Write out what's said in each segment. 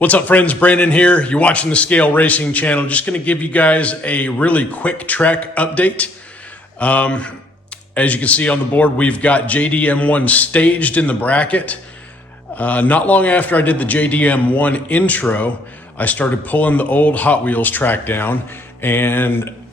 What's up, friends? Brandon here. You're watching the Scale Racing channel. Just going to give you guys a really quick track update. As you can see on the board, we've got JDM1 staged in the bracket. Not long after I did the JDM1 intro, I started pulling the old Hot Wheels track down, and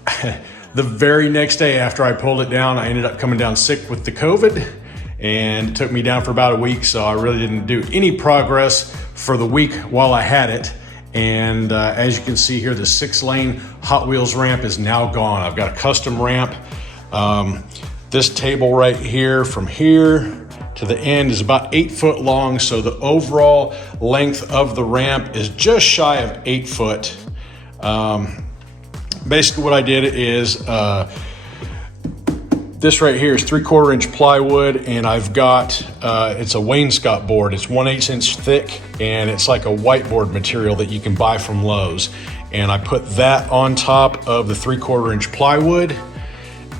the very next day after I pulled it down, I ended up coming down sick with the COVID, and it took me down for about a week, so I really didn't do any progress for the week while I had it. And as you can see here, the 6-lane Hot Wheels ramp is now gone. I've got a custom ramp. This table right here, from here to the end, is about 8 foot long, so the overall length of the ramp is just shy of 8 foot. Basically what I did is this right here is 3/4 inch plywood, and I've got it's a wainscot board. It's 1/8 inch thick, and it's like a whiteboard material that you can buy from Lowe's. And I put that on top of the 3/4 inch plywood,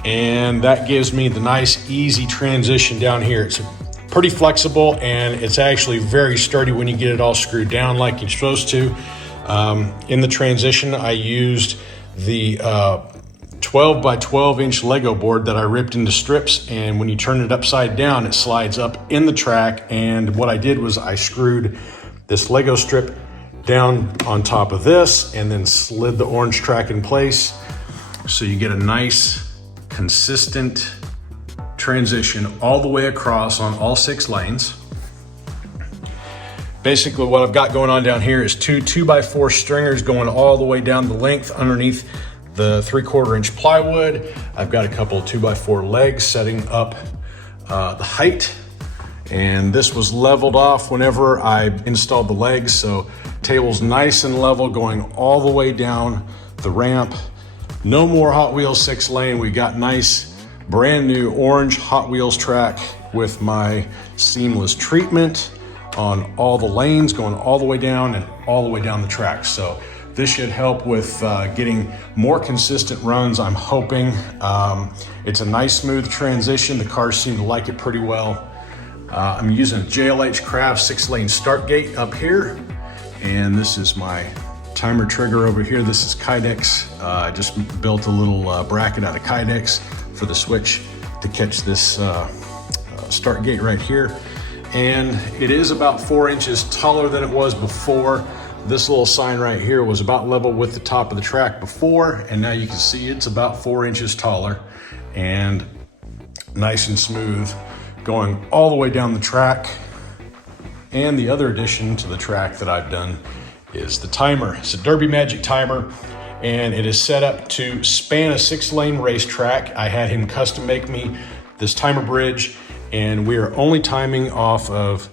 and that gives me the nice easy transition down here. It's pretty flexible, and it's actually very sturdy when you get it all screwed down like you're supposed to. In the transition, I used the 12 by 12 inch Lego board that I ripped into strips, and when you turn it upside down, it slides up in the track. And what I did was I screwed this Lego strip down on top of this and then slid the orange track in place, so you get a nice consistent transition all the way across on all 6 lanes. Basically what I've got going on down here is two 2x4 stringers going all the way down the length underneath the 3/4 inch plywood. I've got a couple of 2x4 legs setting up the height, and this was leveled off whenever I installed the legs, so table's nice and level going all the way down the ramp. No more Hot Wheels 6-lane. We got nice brand new orange Hot Wheels track with my seamless treatment on all the lanes going all the way down and all the way down the track. So this should help with getting more consistent runs, I'm hoping. It's a nice smooth transition. The cars seem to like it pretty well. I'm using a JLH Krafts 6-lane start gate up here, and this is my timer trigger over here. This is Kydex. I just built a little bracket out of Kydex for the switch to catch this start gate right here. And it is about 4 inches taller than it was before. This little sign right here was about level with the top of the track before, and now you can see it's about 4 inches taller and nice and smooth going all the way down the track. And the other addition to the track that I've done is the timer. It's a Derby Magic timer, and it is set up to span a 6-lane racetrack. I had him custom make me this timer bridge, and we are only timing off of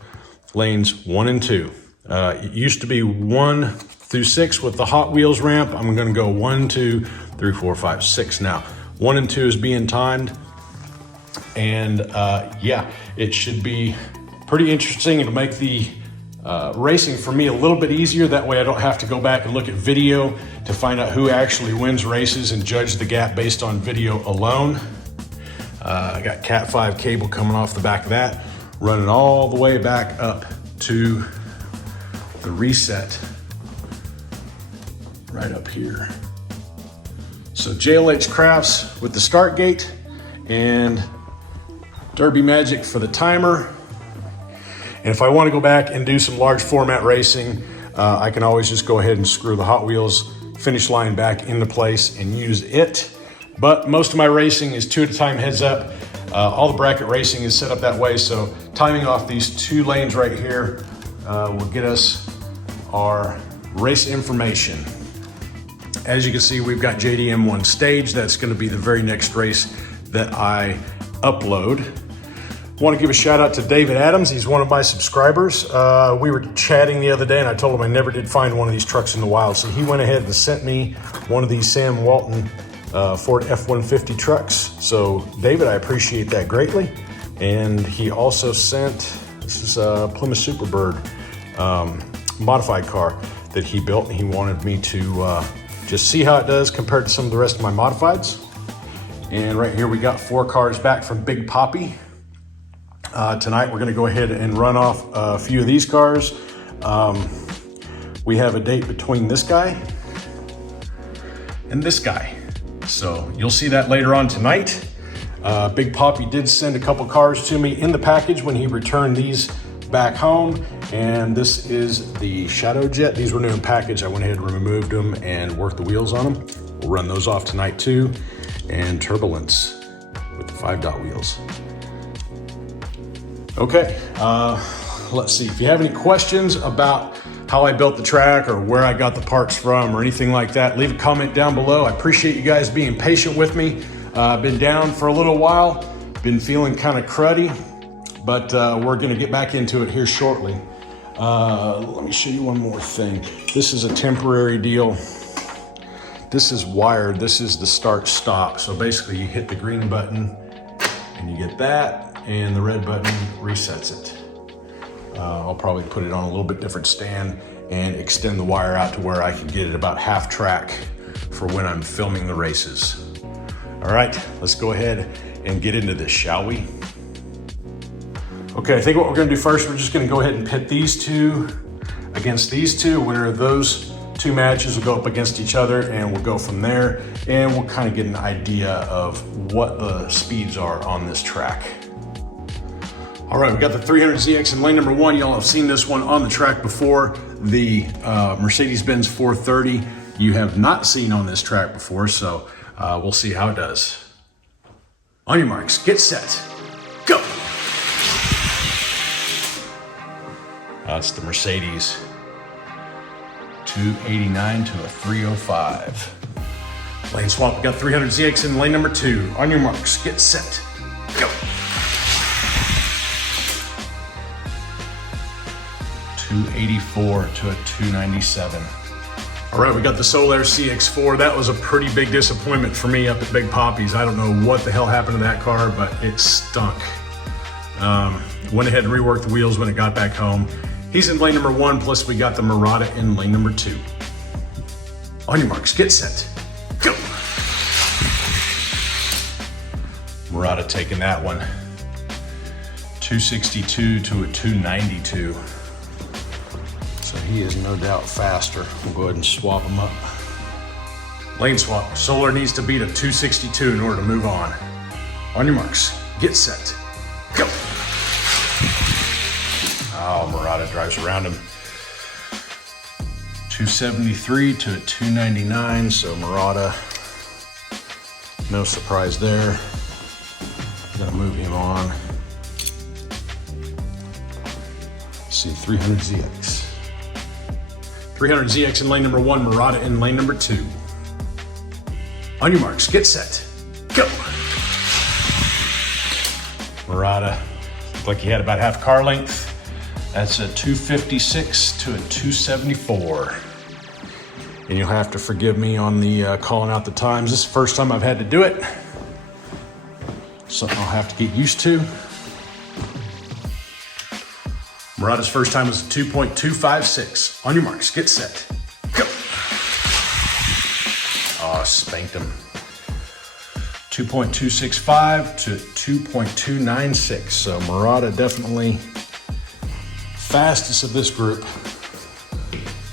lanes 1 and 2. It used to be 1 through 6 with the Hot Wheels ramp. I'm going to go 1, 2, 3, 4, 5, 6 now. 1 and 2 is being timed, and yeah, it should be pretty interesting. It'll make the racing for me a little bit easier. That way I don't have to go back and look at video to find out who actually wins races and judge the gap based on video alone. I got Cat 5 cable coming off the back of that, running all the way back up to the reset right up here. So JLH Krafts with the start gate, and Derby Magic for the timer. And if I want to go back and do some large format racing, I can always just go ahead and screw the Hot Wheels finish line back into place and use it. But most of my racing is 2 at a time, heads up. All the bracket racing is set up that way, so timing off these 2 lanes right here will get us our race information. As you can see, we've got JDM1 stage. That's going to be the very next race that I upload. I want to give a shout out to David Adams. He's one of my subscribers. We were chatting the other day, and I told him I never did find one of these trucks in the wild. So he went ahead and sent me one of these Sam Walton Ford F-150 trucks. So David, I appreciate that greatly. And he also sent, this is a Plymouth Superbird modified car that he built, and he wanted me to just see how it does compared to some of the rest of my modifieds. And right here we got 4 cars back from Big Poppy. Tonight we're going to go ahead and run off a few of these cars. we have a date between this guy and this guy. So you'll see that later on tonight. Big Poppy did send a couple cars to me in the package when he returned these back home. And this is the Shadow Jet. These were new in package. I went ahead and removed them and worked the wheels on them. We'll run those off tonight too. And Turbulence with the 5-dot wheels. Okay, let's see. If you have any questions about how I built the track or where I got the parts from or anything like that, leave a comment down below. I appreciate you guys being patient with me. I've been down for a little while, been feeling kind of cruddy, but we're gonna get back into it here shortly. Let me show you one more thing. This is a temporary deal. This is wired. This is the start stop. So basically you hit the green button and you get that, and the red button resets it. I'll probably put it on a little bit different stand and extend the wire out to where I can get it about half track for when I'm filming the races. All right, let's go ahead and get into this, shall we? Okay, I think what we're gonna do first, we're just gonna go ahead and pit these two against these two. Winner of those two matches will go up against each other, and we'll go from there, and we'll kind of get an idea of what the speeds are on this track. All right, we got the 300ZX in lane number 1. Y'all have seen this one on the track before. The Mercedes-Benz 430 you have not seen on this track before, so we'll see how it does. On your marks, get set, go. That's the Mercedes 289 to a 305. Lane swap, we got 300ZX in lane number 2. On your marks, get set, go. 284 to a 297. All right, we got the Solar CX4. That was a pretty big disappointment for me up at Big Poppy's. I don't know what the hell happened to that car, but it stunk. Went ahead and reworked the wheels when it got back home. He's in lane number 1, plus we got the Murata in lane number 2. On your marks, get set, go. Murata taking that one. 262 to a 292. So he is no doubt faster. We'll go ahead and swap him up. Lane swap. Solar needs to beat a 262 in order to move on. On your marks, get set, go. Oh, Murata drives around him. 273 to a 299, so Murata, no surprise there. Gonna move him on. Let's see, 300ZX. 300ZX in lane number 1, Murata in lane number 2. On your marks, get set, go. Murata, looked like he had about half car length. That's a 256 to a 274. And you'll have to forgive me on the calling out the times. This is the first time I've had to do it. Something I'll have to get used to. Murata's first time was 2.256. On your marks, get set, go. Oh, spanked him. 2.265 to 2.296. So Murata definitely fastest of this group.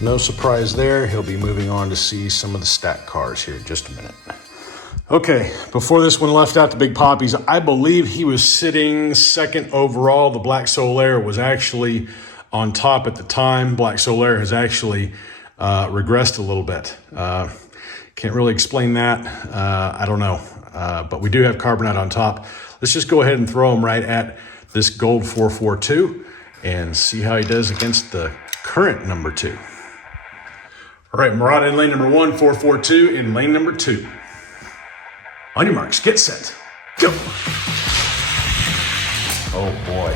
No surprise there. He'll be moving on to see some of the stack cars here in just a minute. Okay, before this one left out to Big Poppy's, I believe he was sitting second overall. The Black Solaire was actually on top at the time. Black Solaire has actually regressed a little bit. Can't really explain that. I don't know, but we do have Carbonite on top. Let's just go ahead and throw him right at this gold 442 and see how he does against the current number 2. All right, Murata in lane number 1, 442 in lane number 2. On your marks, get set, go. Oh boy.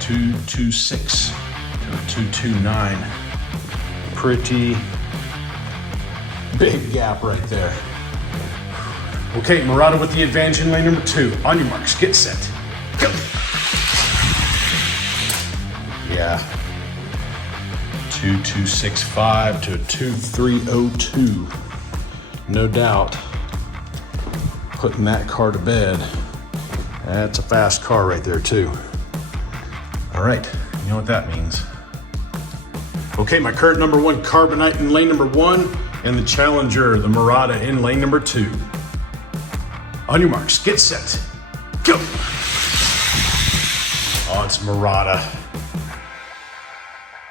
226 to 229. Pretty big gap right there. Okay, Murata with the advantage in lane number 2. On your marks, get set, go. Yeah. 2265 to 2302. No doubt, putting that car to bed. That's a fast car right there too. All right, you know what that means. Okay, my current number 1 Carbonite in lane number 1, and the challenger, the Murata, in lane number 2. On your marks, get set, go! Oh, it's Murata.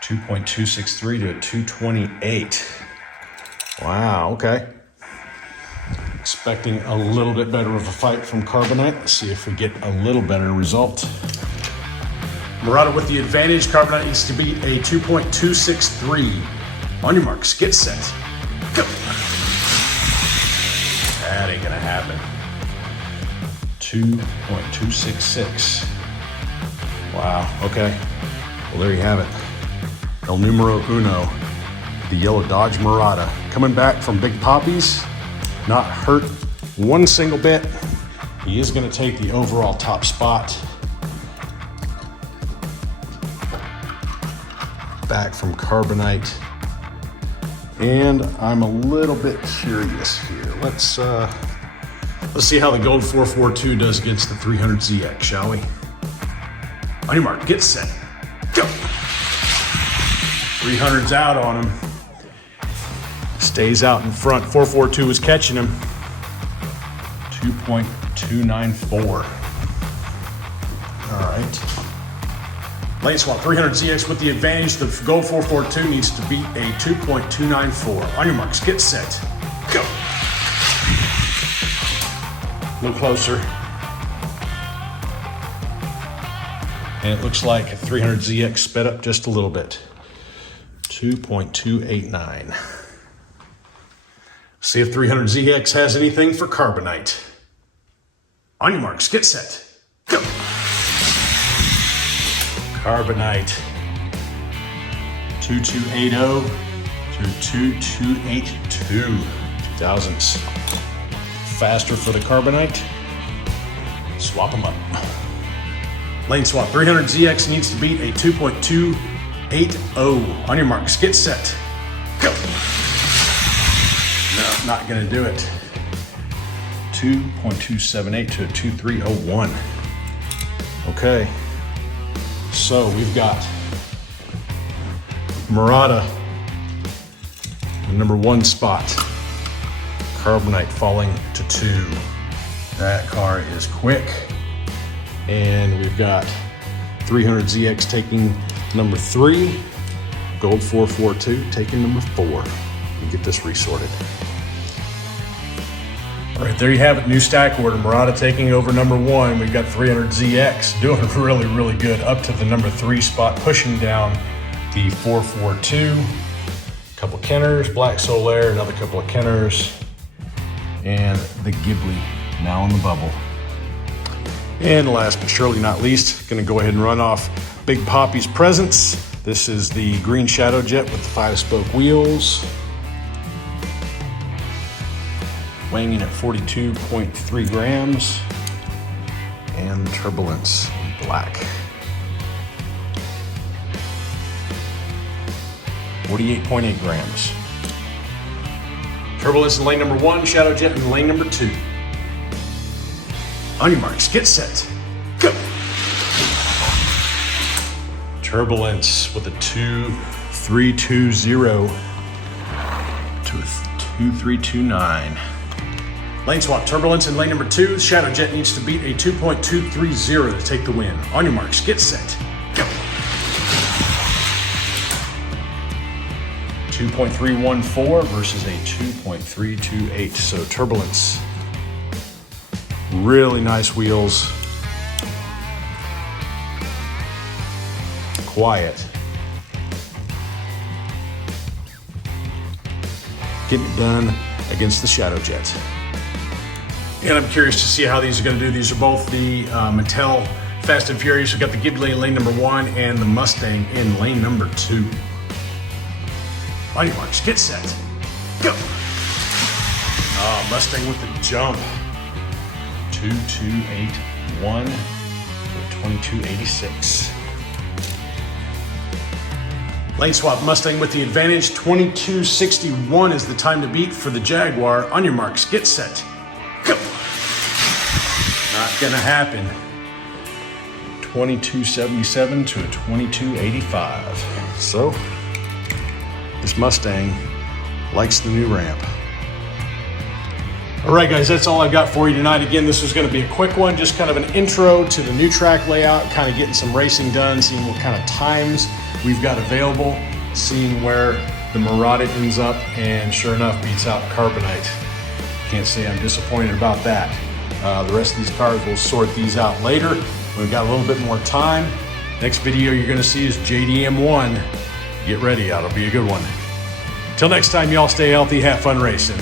2.263 to a 228. Wow, okay. Expecting a little bit better of a fight from Carbonite. Let's see if we get a little better result. Murata with the advantage. Carbonite needs to beat a 2.263. On your marks, get set, go. That ain't gonna happen. 2.266. Wow, okay. Well, there you have it. El numero uno, the yellow Dodge Murata. Coming back from Big Poppies, not hurt one single bit. He is gonna take the overall top spot. Back from Carbonite. And I'm a little bit curious here. Let's see how the gold 442 does against the 300ZX, shall we? On your mark, get set, go! 300's out on him. Stays out in front. 442 is catching him. 2.294. All right. Lane swap, 300ZX with the advantage. The gold 442 needs to beat a 2.294. On your marks, get set, go. A little closer. And it looks like 300ZX sped up just a little bit. 2.289. See if 300ZX has anything for Carbonite. On your marks, get set, go. Carbonite, 2280 to 2282. 2000s. Faster for the Carbonite. Swap them up. Lane swap, 300ZX needs to beat a 2.280. On your marks, get set, go. No, not gonna do it. 2.278 to a 2301. Okay. So we've got Murata, the number 1 spot. Carbonite falling to 2. That car is quick. And we've got 300ZX taking number 3. Gold 442 taking number 4. Let me get this resorted. All right, there you have it, new stack order. Murata taking over number 1. We've got 300ZX doing really, really good up to the number 3 spot, pushing down the 442. A couple Kenners, Black Solaire, another couple of Kenners, and the Ghibli now on the bubble. And last but surely not least, gonna go ahead and run off Big Poppy's presents. This is the green Shadow Jet with the 5-spoke wheels. Weighing in at 42.3 grams, and Turbulence in black. 48.8 grams. Turbulence in lane number 1, Shadow Jet in lane number 2. On your marks, get set, go. Turbulence with a 2.320 to a 2.329. Lane swap, Turbulence in lane number 2. Shadow Jet needs to beat a 2.230 to take the win. On your marks, get set, go. 2.314 versus a 2.328. So Turbulence, really nice wheels. Quiet. Getting it done against the Shadow Jet. And I'm curious to see how these are going to do. These are both the Mattel Fast and Furious. We've got the Ghibli in lane number 1 and the Mustang in lane number 2. On your marks, get set, go. Mustang with the jump. 2281 to 2286. Lane swap, Mustang with the advantage. 2261 is the time to beat for the Jaguar. On your marks, get set, go. Not gonna happen. 2277 to a 2285. So this Mustang likes the new ramp. All right, guys, that's all I've got for you tonight. Again, this was going to be a quick one, just kind of an intro to the new track layout, kind of getting some racing done, seeing what kind of times we've got available, seeing where the Murata ends up, and sure enough, beats out Carbonite. Can't say I'm disappointed about that. The rest of these cars, we'll sort these out later. We've got a little bit more time. Next video you're going to see is JDM1. Get ready, that'll be a good one. Till next time, y'all stay healthy, have fun racing.